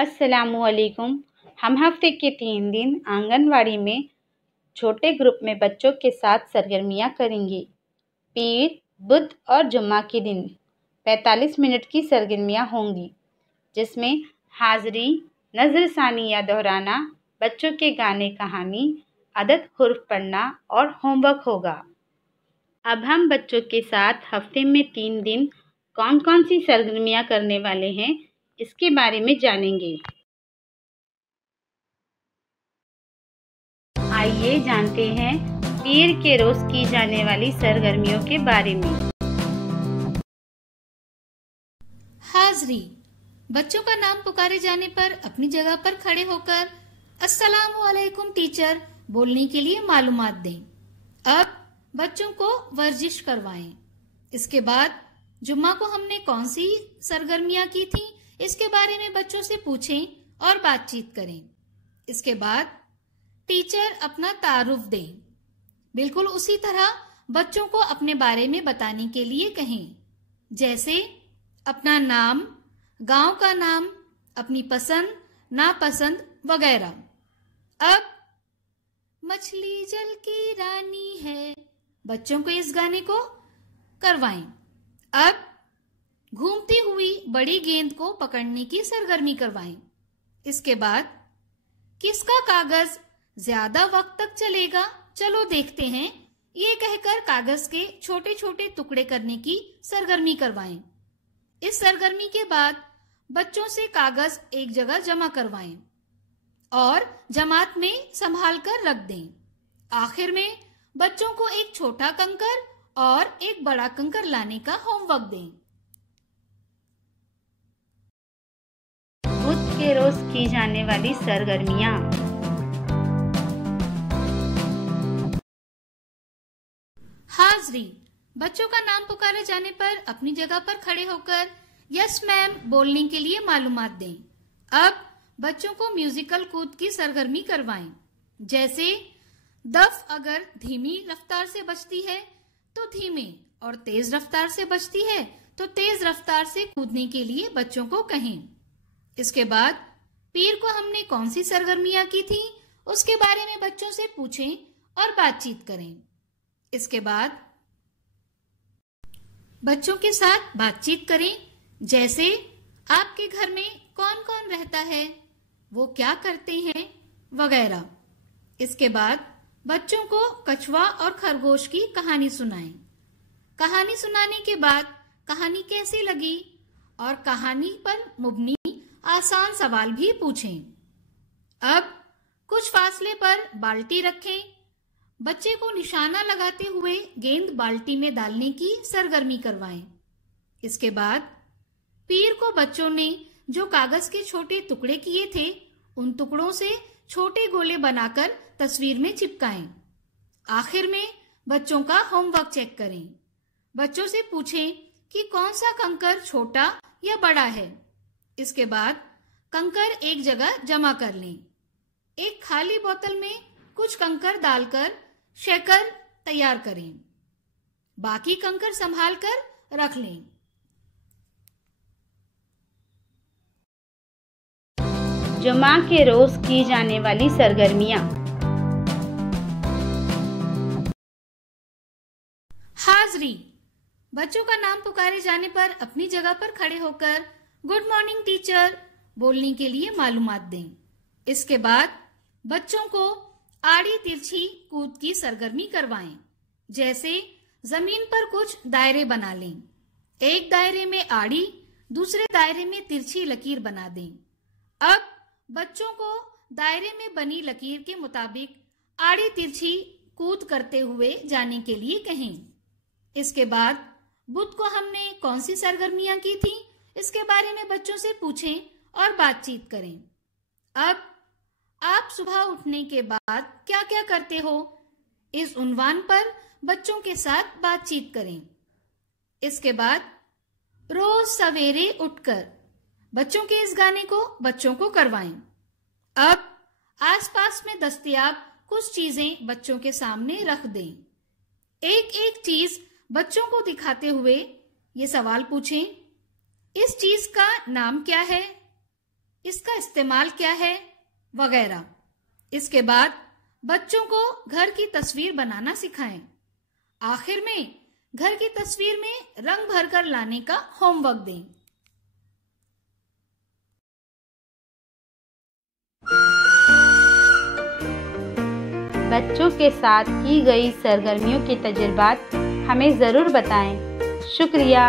अस्सलामुअलैकुम। हम हफ्ते के 3 दिन आंगनवाड़ी में छोटे ग्रुप में बच्चों के साथ सरगर्मियाँ करेंगे। पीर, बुध और जुम्मा के दिन 45 मिनट की सरगर्मियाँ होंगी, जिसमें हाज़री, नज़रसानी या दोहराना, बच्चों के गाने कहानी, अदद हुर्फ पढ़ना और होमवर्क होगा। अब हम बच्चों के साथ हफ्ते में 3 दिन कौन कौन सी सरगर्मियाँ करने वाले हैं, इसके बारे में जानेंगे। आइए जानते हैं पीर के रोज़ की जाने वाली सरगर्मियों के बारे में। हाज़री, बच्चों का नाम पुकारे जाने पर अपनी जगह पर खड़े होकर अस्सलामु अलैकुम टीचर बोलने के लिए मालूमात दें। अब बच्चों को वर्जिश करवाएं। इसके बाद जुम्मा को हमने कौन सी सरगर्मियां की थी, इसके बारे में बच्चों से पूछें और बातचीत करें। इसके बाद टीचर अपना तारुफ दें। बिल्कुल उसी तरह बच्चों को अपने बारे में बताने के लिए कहें, जैसे अपना नाम, गांव का नाम, अपनी पसंद नापसंद वगैरह। अब मछली जल की रानी है, बच्चों को इस गाने को करवाएं। अब घूमती हुई बड़ी गेंद को पकड़ने की सरगर्मी करवाएं। इसके बाद किसका कागज ज्यादा वक्त तक चलेगा, चलो देखते हैं, ये कहकर कागज के छोटे छोटे टुकड़े करने की सरगर्मी करवाएं। इस सरगर्मी के बाद बच्चों से कागज एक जगह जमा करवाएं और जमात में संभाल कर रख दें। आखिर में बच्चों को एक छोटा कंकर और एक बड़ा कंकर लाने का होमवर्क दें। बुध के रोज की जाने वाली सरगर्मियाँ। हाज़री, बच्चों का नाम पुकारे जाने पर अपनी जगह पर खड़े होकर यस मैम बोलने के लिए मालूमात दें। अब बच्चों को म्यूजिकल कूद की सरगर्मी करवाएं, जैसे दफ अगर धीमी रफ्तार से बजती है तो धीमे और तेज रफ्तार से बजती है तो तेज रफ्तार से कूदने के लिए बच्चों को कहें। इसके बाद पीर को हमने कौन सी सरगर्मियां की थी, उसके बारे में बच्चों से पूछें और बातचीत करें। इसके बाद बच्चों के साथ बातचीत करें, जैसे आपके घर में कौन कौन रहता है, वो क्या करते हैं वगैरह। इसके बाद बच्चों को कछुआ और खरगोश की कहानी सुनाएं। कहानी सुनाने के बाद कहानी कैसी लगी और कहानी पर मुबनी आसान सवाल भी पूछें। अब कुछ फासले पर बाल्टी रखें। बच्चे को निशाना लगाते हुए गेंद बाल्टी में डालने की सरगर्मी करवाएं। इसके बाद पीर को बच्चों ने जो कागज के छोटे टुकड़े किए थे, उन टुकड़ों से छोटे गोले बनाकर तस्वीर में चिपकाएं। आखिर में बच्चों का होमवर्क चेक करें। बच्चों से पूछें कि कौन सा कंकर छोटा या बड़ा है। इसके बाद कंकर एक जगह जमा कर लें। एक खाली बोतल में कुछ कंकर डालकर शेकर तैयार करें। बाकी कंकर संभाल कर रख लें। जुम्मा के रोज की जाने वाली सरगर्मियाँ। हाज़री, बच्चों का नाम पुकारे जाने पर अपनी जगह पर खड़े होकर गुड मॉर्निंग टीचर बोलने के लिए मालूमात दें। इसके बाद बच्चों को आड़ी तिरछी कूद की सरगर्मी करवाएं, जैसे जमीन पर कुछ दायरे बना लें। एक दायरे में आड़ी, दूसरे दायरे में तिरछी लकीर बना दें। अब बच्चों को दायरे में बनी लकीर के मुताबिक आड़ी तिरछी कूद करते हुए जाने के लिए कहें। इसके बाद बुध को हमने कौन सी सरगर्मियां की थी, इसके बारे में बच्चों से पूछें और बातचीत करें। अब आप सुबह उठने के बाद क्या क्या करते हो, इस उन्वान पर बच्चों के साथ बातचीत करें। इसके बाद रोज सवेरे उठकर बच्चों के इस गाने को बच्चों को करवाएं। अब आसपास में दस्तयाब कुछ चीजें बच्चों के सामने रख दें। एक एक चीज बच्चों को दिखाते हुए ये सवाल पूछें, इस चीज का नाम क्या है? इसका इस्तेमाल क्या है, वगैरह। इसके बाद बच्चों को घर की तस्वीर बनाना सिखाएं। आखिर में घर की तस्वीर में रंग भरकर लाने का होमवर्क दें। बच्चों के साथ की गई सरगर्मियों के तजुर्बात हमें ज़रूर बताएं। शुक्रिया।